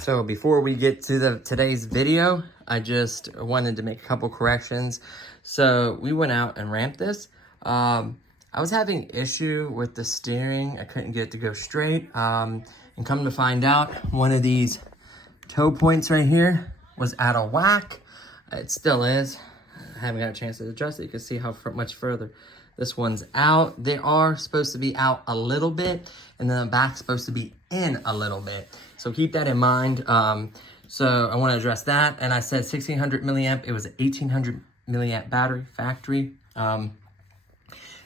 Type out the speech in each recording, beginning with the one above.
So before we get to today's video, I just wanted to make a couple corrections. So we went out and ramped this. I was having issue with the steering. I couldn't get it to go straight. And come to find out, one of these toe points right here was out of whack. It still is. I haven't got a chance to adjust it. You can see how much further this one's out. They are supposed to be out a little bit, and then the back's supposed to be in a little bit. So keep that in mind. So I want to address that. And I said 1600 milliamp. It was an 1800 milliamp battery factory.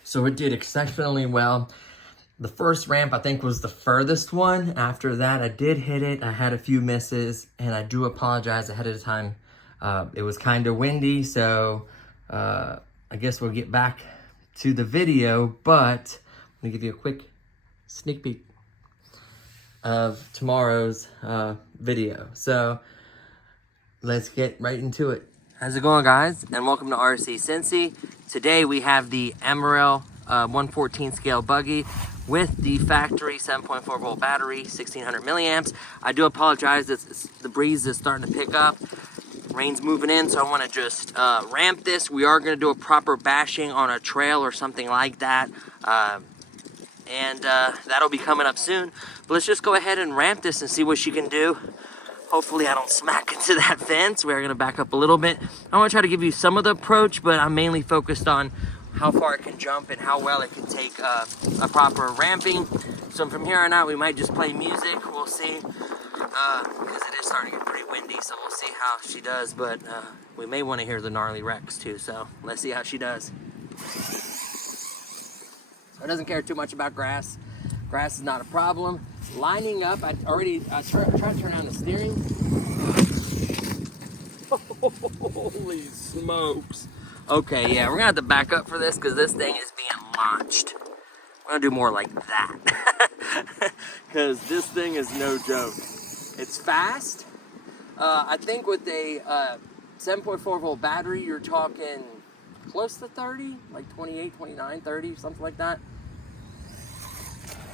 So it did exceptionally well. The first ramp, I think, was the furthest one. After that, I did hit it. I had a few misses, and I do apologize ahead of time. It was kind of windy, so I guess we'll get back to the video, but I'm gonna give you a quick sneak peek of tomorrow's video. So let's get right into it. How's it going, guys? And welcome to RC Cincy. Today we have the Amoril 114 scale buggy with the factory 7.4 volt battery, 1600 milliamps. I do apologize, the breeze is starting to pick up. Rain's moving in, so I want to just ramp this. We are going to do a proper bashing on a trail or something like that. And that'll be coming up soon. But let's just go ahead and ramp this and see what she can do. Hopefully I don't smack into that fence. We're going to back up a little bit. I want to try to give you some of the approach, but I'm mainly focused on how far it can jump and how well it can take a proper ramping. So from here on out, we might just play music. We'll see. Because it is starting to get pretty windy, so we'll see how she does. But we may want to hear the gnarly wrecks too, so let's see how she does. So it doesn't care too much about grass. Grass is not a problem. Lining up, I tried to turn on the steering. Holy smokes. Okay, yeah, we're gonna have to back up for this because this thing is being launched. We're gonna do more like that. Because this thing is no joke. It's fast. I think with a 7.4 volt battery, you're talking close to 30, like 28, 29, 30, something like that.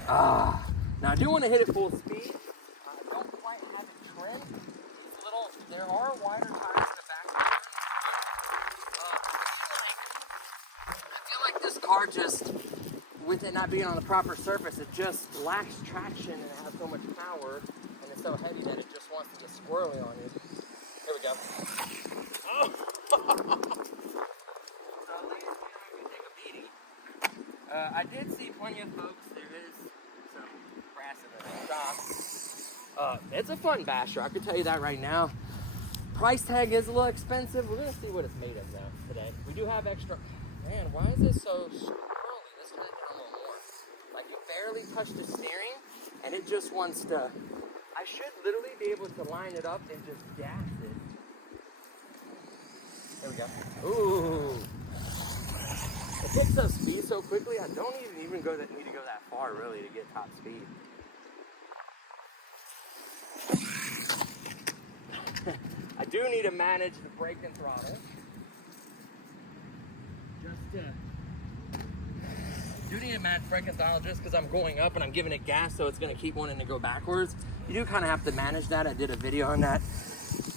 Now I do want to hit it full speed. I don't quite have it trimmed. There are wider tires in the back. I feel like this car just, with it not being on the proper surface, it just lacks traction and it has so much power. It's so heavy that it just wants to get squirrely on you. Here we go. Oh. So ladies and gentlemen, we take a beating. I did see plenty of folks. There is some grass in the shop. It's a fun basher, I can tell you that right now. Price tag is a little expensive. We're gonna see what it's made of though today. We do have extra. Man, why is this so squirrely? This could have been a little more. Like you barely touch the steering, and it just wants to. I should literally be able to line it up and just gas it. There we go. Ooh. It picks up speed so quickly, I don't even need to go that far really to get top speed. I do need to manage the brake and throttle. Do need to manage brake and throttle just because I'm going up and I'm giving it gas, so it's going to keep wanting to go backwards. You do kind of have to manage that. I did a video on that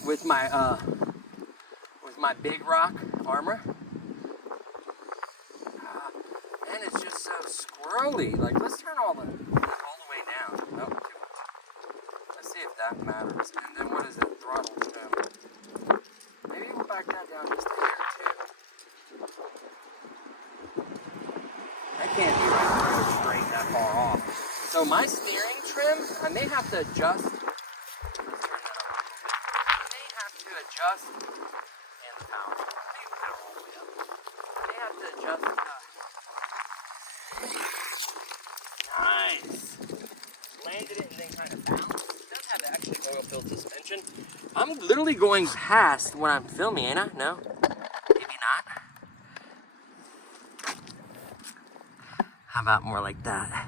with my big rock armor. And it's just so squirrely. Like, let's turn all the way down. Oh, too much. Let's see if that matters. And then what is it? Throttle down. Maybe we'll back that down just a hair too. That can't be right straight that far off. So my steering trim, I may have to adjust. And the power. all the way up. I may have to adjust. Nice. Landed it and then kind of bounced. It does have actually oil-filled suspension. I'm literally going past when I'm filming, ain't I? No? Maybe not. How about more like that?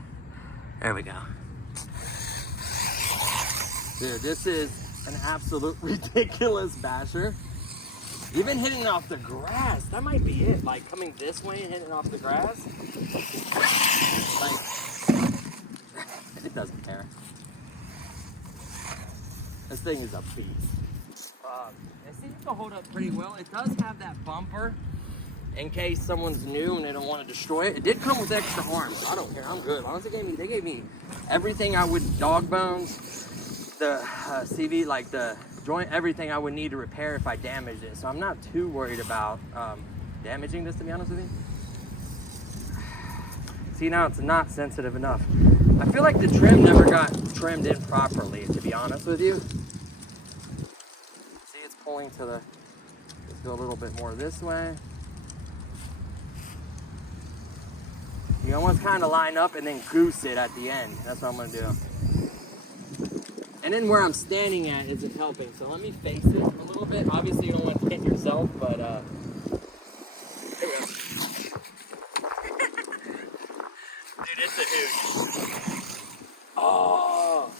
There we go. Dude, this is an absolute ridiculous basher. Even hitting it off the grass, that might be it. Like coming this way and hitting it off the grass. Like, it doesn't care. This thing is a beast. It seems to hold up pretty well. It does have that bumper in case someone's new and they don't want to destroy it. It did come with extra arms. I don't care. I'm good. Honestly, they gave me everything I would, dog bones, the CV, like the joint, everything I would need to repair if I damaged it. So I'm not too worried about damaging this, to be honest with you. See, now it's not sensitive enough. I feel like the trim never got trimmed in properly, to be honest with you. See, it's pulling to the, let's go a little bit more this way. You almost kind of line up and then goose it at the end. That's what I'm gonna do. And then where I'm standing at isn't helping, so let me face it a little bit. Obviously you don't want to hit yourself, but here we go. Dude, it's a hoot. Oh,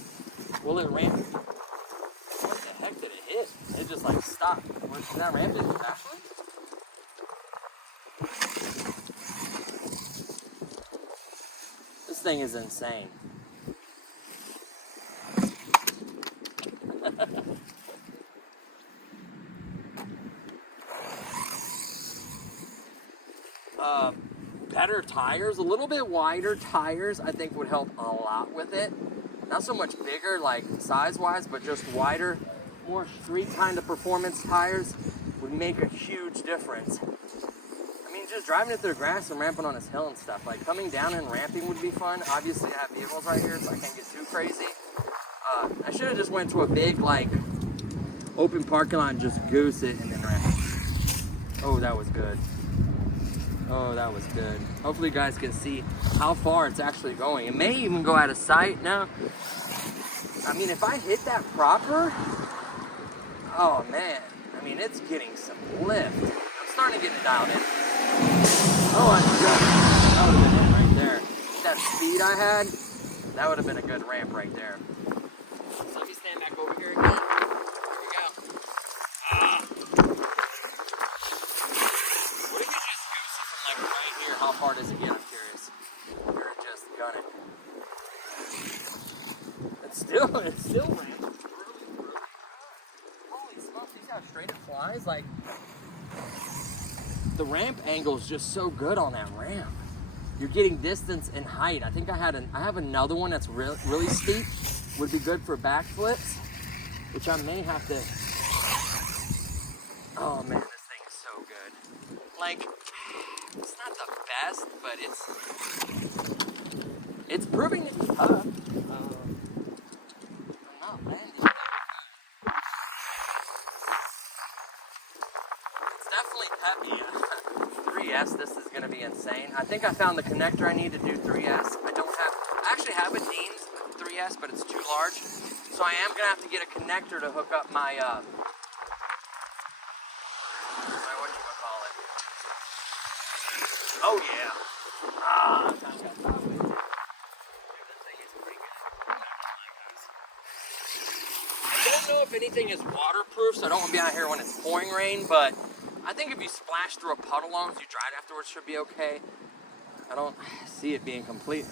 will it ramp? What the heck did it hit? It just like stopped. Did that ramp it actually? This thing is insane. Better tires, a little bit wider tires, I think would help a lot with it. Not so much bigger, like size-wise, but just wider, more street kind of performance tires would make a huge difference. I mean, just driving it through grass and ramping on this hill and stuff, like coming down and ramping would be fun. Obviously, I have vehicles right here, so I can't get too crazy. I should have just went to a big, like, open parking lot and just goose it and then ramp it. Oh, that was good. Oh, that was good. Hopefully you guys can see how far it's actually going. It may even go out of sight now. I mean, if I hit that proper, oh man. I mean, it's getting some lift. I'm starting to get it dialed in. Oh, that would have been it right there. That speed I had, that would have been a good ramp right there. So let me stand back over here again. Here we go. What if you just goose it from like right here? How far does it get? I'm curious. Or just gun it. It's still ramped. It's really good. Holy smokes, these how straight it flies. Like, the ramp angle is just so good on that ramp. You're getting distance and height. I think I have another one that's really steep. Would be good for backflips, which I may have to. Oh man, this thing is so good. Like, it's not the best, but it's proving it's tough. I'm not landing. It's definitely peppy. 3S, this is gonna be insane. I think I found the connector I need to do 3S. I actually have a Dean's 3S, but it's too large. So I am gonna have to get a connector to hook up my whatchamacallit. Oh yeah. This thing is pretty good. I don't know if anything is waterproof, so I don't want to be out here when it's pouring rain, but I think if you splash through a puddle, long as you dry it afterwards, should be okay. I don't see it being complete.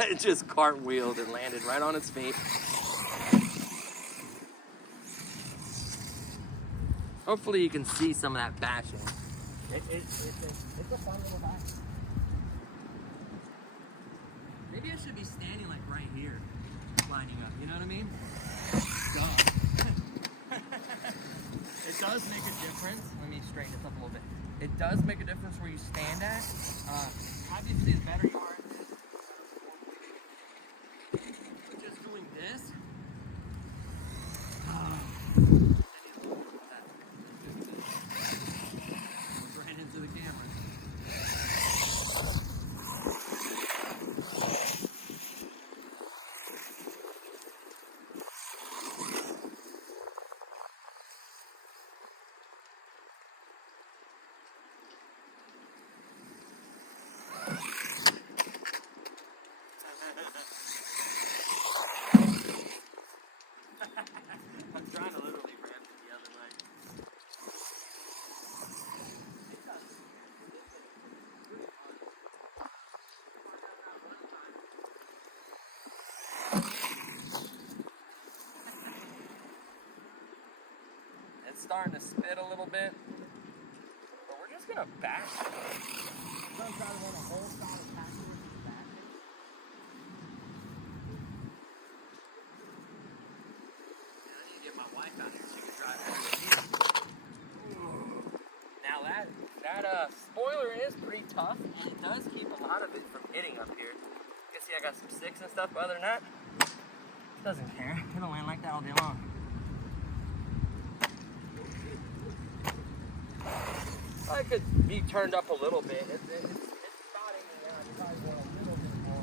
It just cartwheeled and landed right on its feet. Hopefully you can see some of that bashing. It's a fun little bash. Maybe I should be standing like right here, lining up, you know what I mean? Duh. It does make a difference. Let me straighten this up a little bit. It does make a difference where you stand at. Obviously, the better you are, but just doing this. It's starting to spit a little bit, but we're just gonna bash it. We're gonna try to run a whole solid packer with this bashing. And I need to get my wife out here so she can drive it. Now that spoiler is pretty tough, and it does keep a lot of it from hitting up here. You can see I got some sticks and stuff, but other than that, it doesn't care. It'll land like that all day long. I could be turned up a little bit. It's spotting me now. I probably want a little bit more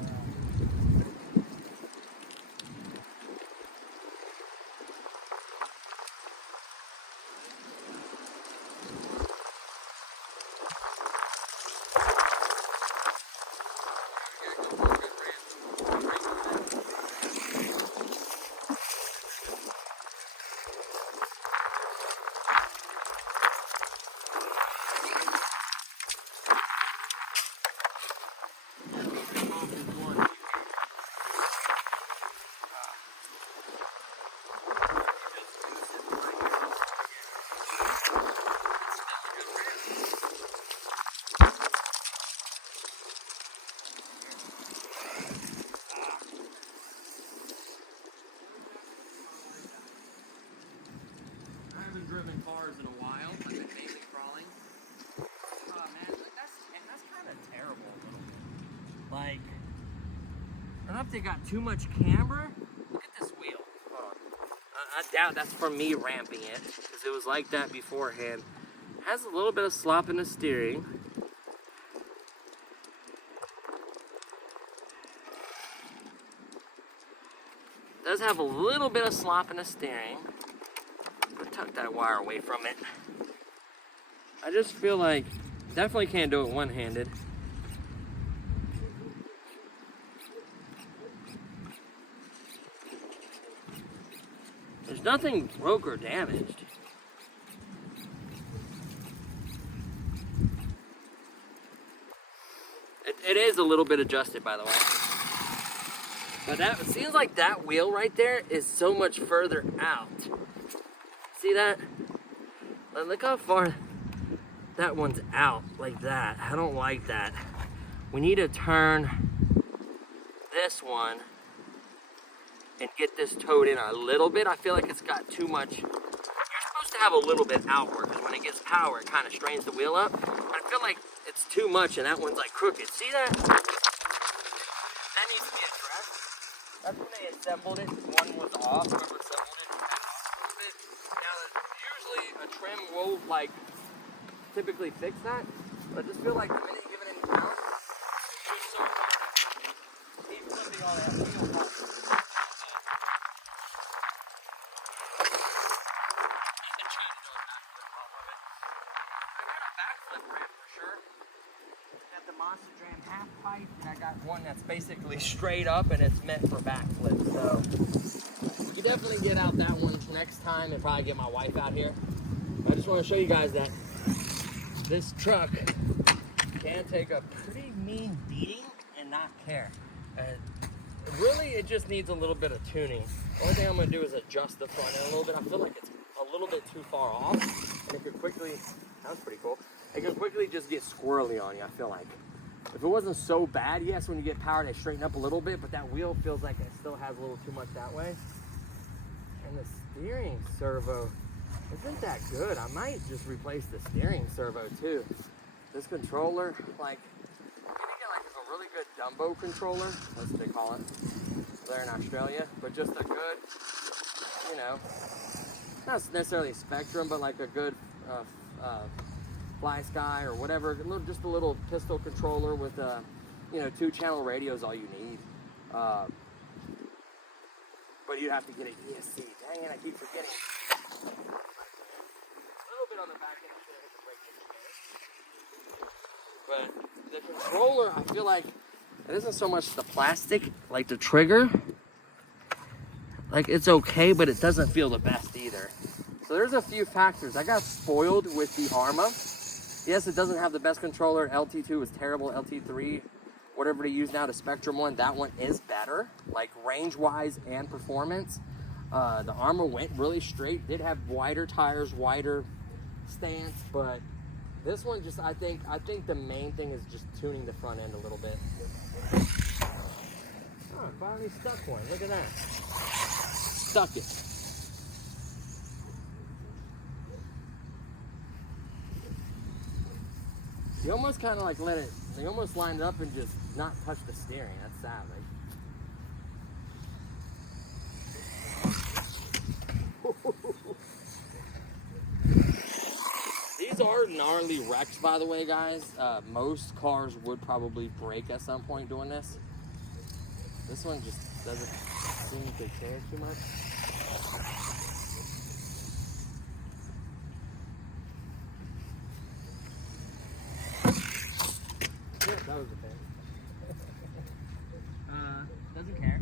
driven cars in a while. I've been mainly crawling. Oh man, that's kind of terrible a little bit. Like, I don't know if they got too much camber. Look at this wheel. Hold on. I doubt that's from me ramping it, because it was like that beforehand. It has a little bit of slop in the steering. It does have a little bit of slop in the steering. Tuck that wire away from it. I just feel like definitely can't do it one-handed. There's nothing broke or damaged. It is a little bit adjusted, by the way. But that it seems like that wheel right there is so much further out. See that? Look how far that one's out like that. I don't like that. We need to turn this one and get this towed in a little bit. I feel like it's got too much. You're supposed to have a little bit outward, because when it gets power, it kind of strains the wheel up. I feel like it's too much and that one's like crooked. See that? That needs to be addressed. That's when they assembled it. One was off. Whoever assembled it back off a little bit. Now, usually a trim will like typically fix that, but I just feel like the minute you give it any power, it's so hard to keep flipping all that wheel off. I got a backflip ramp for sure. Got the Monster Jam half pipe, and I got one that's basically straight up and it's meant for backflip. So you definitely get out that one next time and probably get my wife out here. I just want to show you guys that this truck can take a pretty mean beating and not care. Really, it just needs a little bit of tuning. The only thing I'm going to do is adjust the front end a little bit. I feel like it's a little bit too far off, and it could quickly, that was pretty cool, it can quickly just get squirrely on you, I feel like. If it wasn't so bad, yes, when you get power, they straighten up a little bit, but that wheel feels like it still has a little too much that way. And the steering servo isn't that good. I might just replace the steering servo too. This controller, like, you can get like a really good Dumbo controller, that's what they call it there in Australia, but just a good, you know, not necessarily Spectrum, but like a good Fly Sky or whatever, just a little pistol controller with, you know, 2-channel radio is all you need. But you'd have to get an ESC. Dang it, I keep forgetting. A little bit on the back end, I should have hit the brake just but the controller, I feel like it isn't so much the plastic, like the trigger. Like, it's okay, but it doesn't feel the best either. So there's a few factors. I got spoiled with the Arma. Yes, it doesn't have the best controller. LT2 was terrible. LT3, whatever they use now, the Spectrum one, that one is better, like range-wise and performance. The Armor went really straight. Did have wider tires, wider stance, but this one just, I think the main thing is just tuning the front end a little bit. Oh, I finally stuck one. Look at that. Stuck it. You almost kind of like let it, you almost line it up and just not touch the steering. That's sad. Like, these are gnarly wrecks, by the way, guys. Most cars would probably break at some point doing this. This one just doesn't seem to care too much. Yeah, that was a thing. Doesn't care.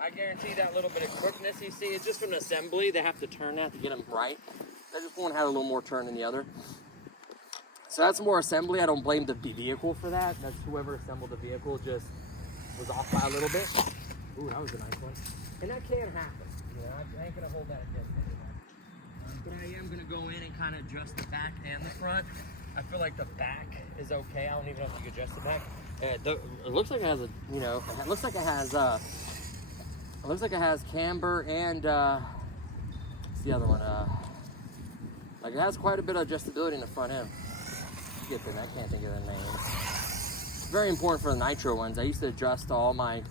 I guarantee that little bit of quickness you see, it's just from assembly. They have to turn that to get them right. They just want to have a little more turn than the other. So that's more assembly. I don't blame the vehicle for that. That's whoever assembled the vehicle just was off by a little bit. Ooh, that was a nice one. And that can happen. You know, I ain't gonna hold that against anyone. But I am gonna go in and kind of adjust the back and the front. I feel like the back is okay. I don't even know if you can adjust the back. It looks like it has a, you know, it looks like it has camber and what's the other one? Like it has quite a bit of adjustability in the front end. Get them. I can't think of the name. It's very important for the nitro ones. I used to adjust all my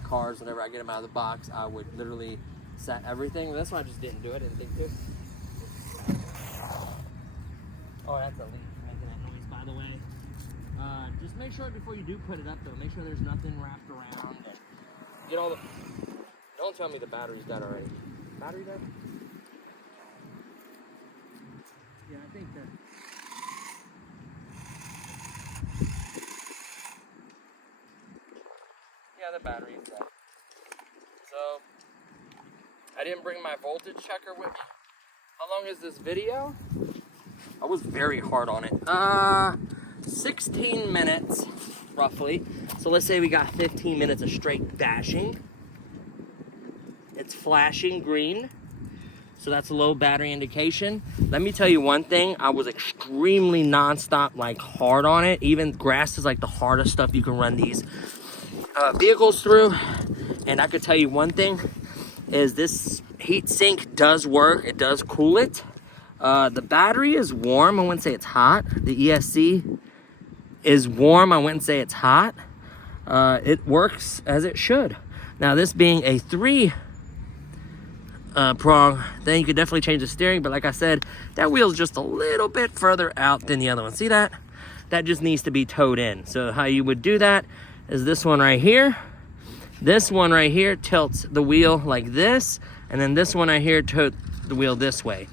cars whenever I get them out of the box. I would literally set everything. That's why I just didn't do it. Didn't think to. Oh, that's a leak making that noise, by the way. Just make sure before you do put it up, though, make sure there's nothing wrapped around. And get all the. Don't tell me the battery's dead already. Battery dead? Yeah, I think that. Yeah, the battery is dead. So, I didn't bring my voltage checker with me. How long is this video? I was very hard on it. 16 minutes, roughly. So let's say we got 15 minutes of straight dashing. It's flashing green. So that's a low battery indication. Let me tell you one thing. I was extremely nonstop, like hard on it. Even grass is like the hardest stuff you can run these vehicles through. And I could tell you one thing is this heat sink does work. It does cool it. The battery is warm. I wouldn't say it's hot. The ESC is warm. I wouldn't say it's hot. It works as it should. Now this being a 3 prong, then you could definitely change the steering. But like I said, that wheel's just a little bit further out than the other one. See that? That just needs to be towed in. So how you would do that is this one right here. This one right here tilts the wheel like this. And then this one right here tilts the wheel this way.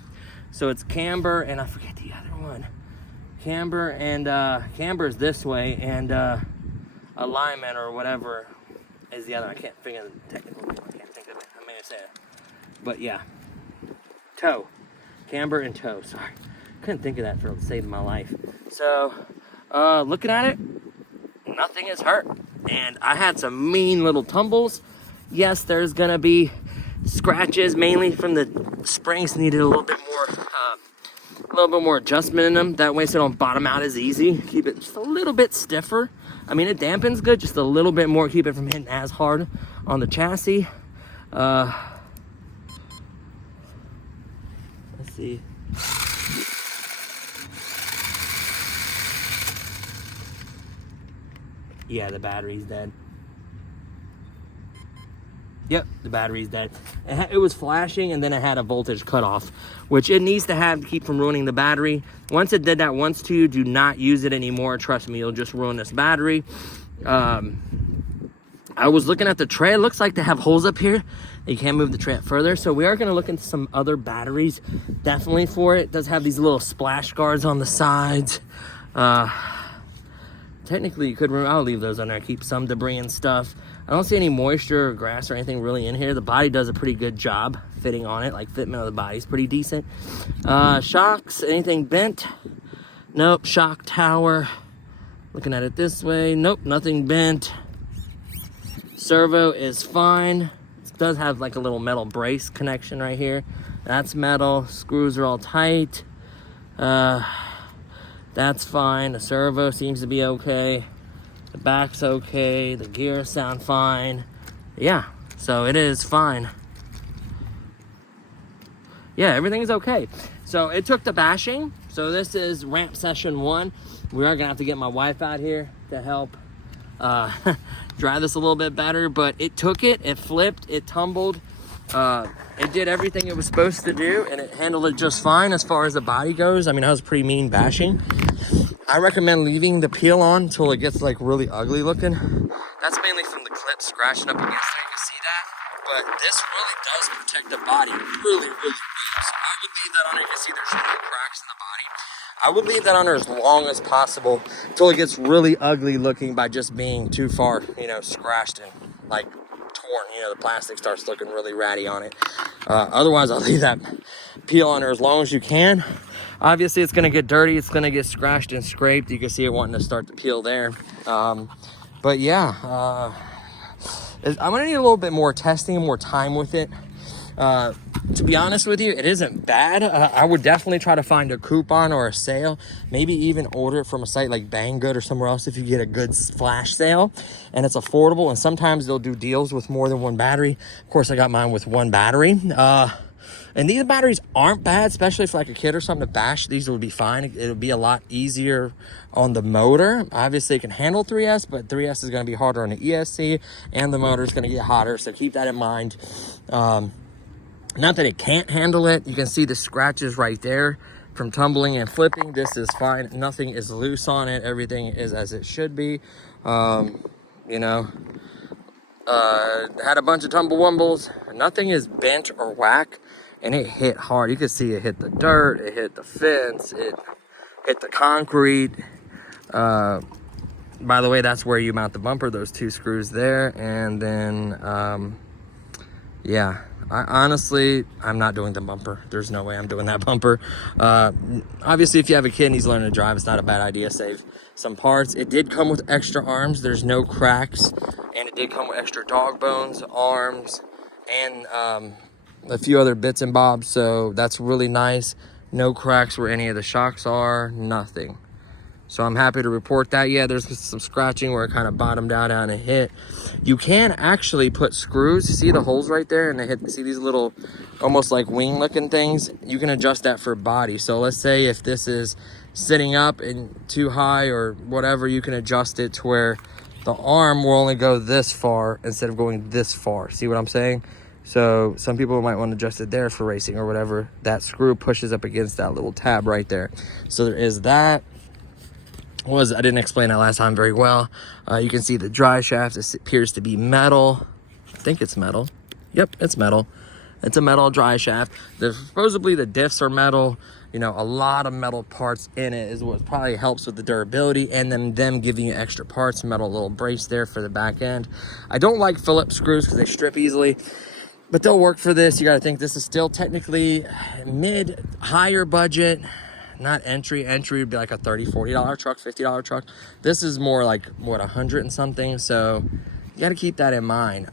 So it's camber, and I forget the other one. Camber and camber is this way, and alignment or whatever is the other. I can't think of the technical name. I can't think of it. I may have said it. But yeah, toe, camber and toe. Sorry, couldn't think of that for saving my life. So looking at it, nothing is hurt, and I had some mean little tumbles. Yes, there's gonna be scratches, mainly from the springs. Needed a little bit more adjustment in them. That way, so they don't bottom out as easy. Keep it just a little bit stiffer. I mean, it dampens good, just a little bit more. Keep it from hitting as hard on the chassis. Let's see. Yeah, the battery's dead. Yep, the battery's dead. It was flashing, and then it had a voltage cutoff, which it needs to have to keep from ruining the battery. Once it did that once to you, do not use it anymore. Trust me, you'll just ruin this battery. I was looking at the tray. It looks like they have holes up here. You can't move the tray further. So we are going to look into some other batteries, definitely for it. It does have these little splash guards on the sides. Technically, you could remove. I'll leave those on there. Keep some debris and stuff. I don't see any moisture or grass or anything really in here. The body does a pretty good job fitting on it. Like, fitment of the body is pretty decent. Shocks, anything bent? Nope. Shock tower. Looking at it this way. Nope, nothing bent. Servo is fine. Let's does have like a little metal brace connection right here. That's metal. Screws are all tight. That's fine. The servo seems to be okay. The back's okay. The gears sound fine. Yeah, so it is fine. Yeah, everything's okay. So it took the bashing. So this is ramp session 1. We are gonna have to get my wife out here to help drive this a little bit better, but it took it, it flipped, it tumbled. It did everything it was supposed to do, and it handled it just fine as far as the body goes. I mean, that was pretty mean bashing. I recommend leaving the peel on until it gets like really ugly looking. That's mainly from the clip scratching up against it, you can see that. But this really does protect the body really, really well. So I would leave that on there. You can see there's no cracks in the body. I would leave that on there as long as possible until it gets really ugly looking by just being too far, you know, scratched and like torn. You know, the plastic starts looking really ratty on it. Otherwise, I'll leave that peel on there as long as you can. Obviously, it's going to get dirty. It's going to get scratched and scraped. You can see it wanting to start to peel there. But yeah, I'm going to need a little bit more testing and more time with it. To be honest with you, it isn't bad. I would definitely try to find a coupon or a sale, maybe even order it from a site like Banggood or somewhere else if you get a good flash sale and it's affordable. And sometimes they'll do deals with more than one battery. Of course, I got mine with one battery. And these batteries aren't bad, especially if like a kid or something to bash. These would be fine. It'll be a lot easier on the motor. Obviously, it can handle 3S, but 3S is going to be harder on the ESC, and the motor is going to get hotter. So keep that in mind. Not that it can't handle it. You can see the scratches right there from tumbling and flipping. This is fine. Nothing is loose on it. Everything is as it should be. You know, had a bunch of tumble wumbles. Nothing is bent or whack. And it hit hard. You can see it hit the dirt, it hit the fence, it hit the concrete. By the way, that's where you mount the bumper, those 2 screws there. And then, yeah, honestly, I'm not doing the bumper. There's no way I'm doing that bumper. Obviously, if you have a kid and he's learning to drive, it's not a bad idea. Save some parts. It did come with extra arms. There's no cracks. And it did come with extra dog bones, arms, and a few other bits and bobs, so that's really nice. No cracks where any of the shocks are, nothing. So I'm happy to report that. Yeah, there's some scratching where it kind of bottomed out and it hit. You can actually put screws. See the holes right there, and they hit. See these little, almost like wing looking things? You can adjust that for body. So let's say if this is sitting up and too high or whatever, you can adjust it to where the arm will only go this far instead of going this far. See what I'm saying? So some people might want to adjust it there for racing or whatever. That screw pushes up against that little tab right there. So there is that. I didn't explain that last time very well. You can see the dry shaft. It appears to be metal. I think it's metal. Yep, it's metal. It's a metal dry shaft. Supposedly the diffs are metal. You know, a lot of metal parts in it is what probably helps with the durability, and then them giving you extra parts, metal little brace there for the back end. I don't like Phillips screws because they strip easily, but they'll work for this. You got to think this is still technically higher budget, not entry. Entry would be like a $30, $40 truck, $50 truck. This is more like, what, 100 and something. So you got to keep that in mind.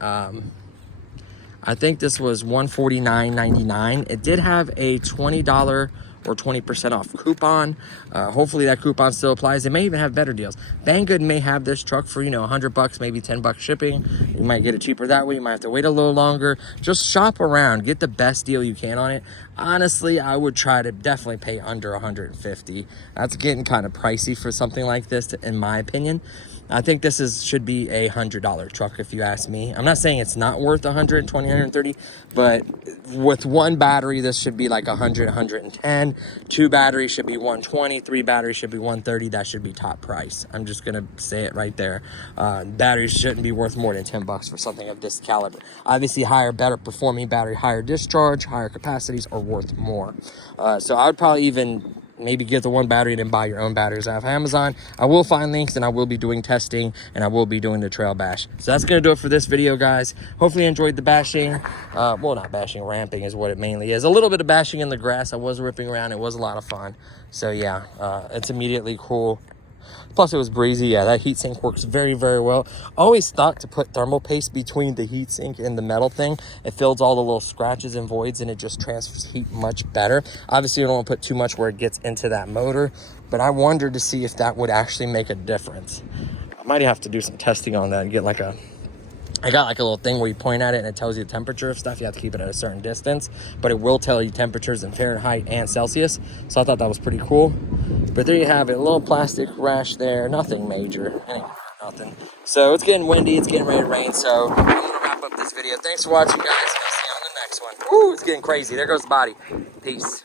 I think this was $149.99. It did have a $20 or 20% off coupon. Hopefully that coupon still applies. They may even have better deals. Banggood may have this truck for, you know, $100, maybe $10 shipping. You might get it cheaper that way. You might have to wait a little longer. Just shop around, get the best deal you can on it. Honestly, I would try to definitely pay under $150. That's getting kind of pricey for something like this, in my opinion. I think this should be a $100 truck if you ask me. I'm not saying it's not worth $120, $130, but with one battery, this should be like $100, $110. 2 batteries should be $120. 3 batteries should be $130. That should be top price. I'm just gonna say it right there. Batteries shouldn't be worth more than $10 for something of this caliber. Obviously, higher, better performing battery, higher discharge, higher capacities are worth more. So I would probably even maybe get the one battery and then buy your own batteries off Amazon. I will find links, and I will be doing testing, and I will be doing the trail bash. So that's going to do it for this video, guys. Hopefully you enjoyed the bashing. Well, not bashing, ramping is what it mainly is. A little bit of bashing in the grass. I was ripping around. It was a lot of fun. So yeah, it's immediately cool. Plus it was breezy. Yeah, that heatsink works very, very well. Always thought to put thermal paste between the heatsink and the metal thing. It fills all the little scratches and voids, and it just transfers heat much better. Obviously you don't want to put too much where it gets into that motor, but I wondered to see if that would actually make a difference. I might have to do some testing on that and get like I got like a little thing where you point at it and it tells you the temperature of stuff. You have to keep it at a certain distance, but it will tell you temperatures in Fahrenheit and Celsius. So I thought that was pretty cool. But there you have it, a little plastic rash there, nothing major, anyway, nothing. So it's getting windy, it's getting ready to rain, so I'm gonna wrap up this video. Thanks for watching, guys. I'll see you on the next one. Ooh, it's getting crazy. There goes the body. Peace.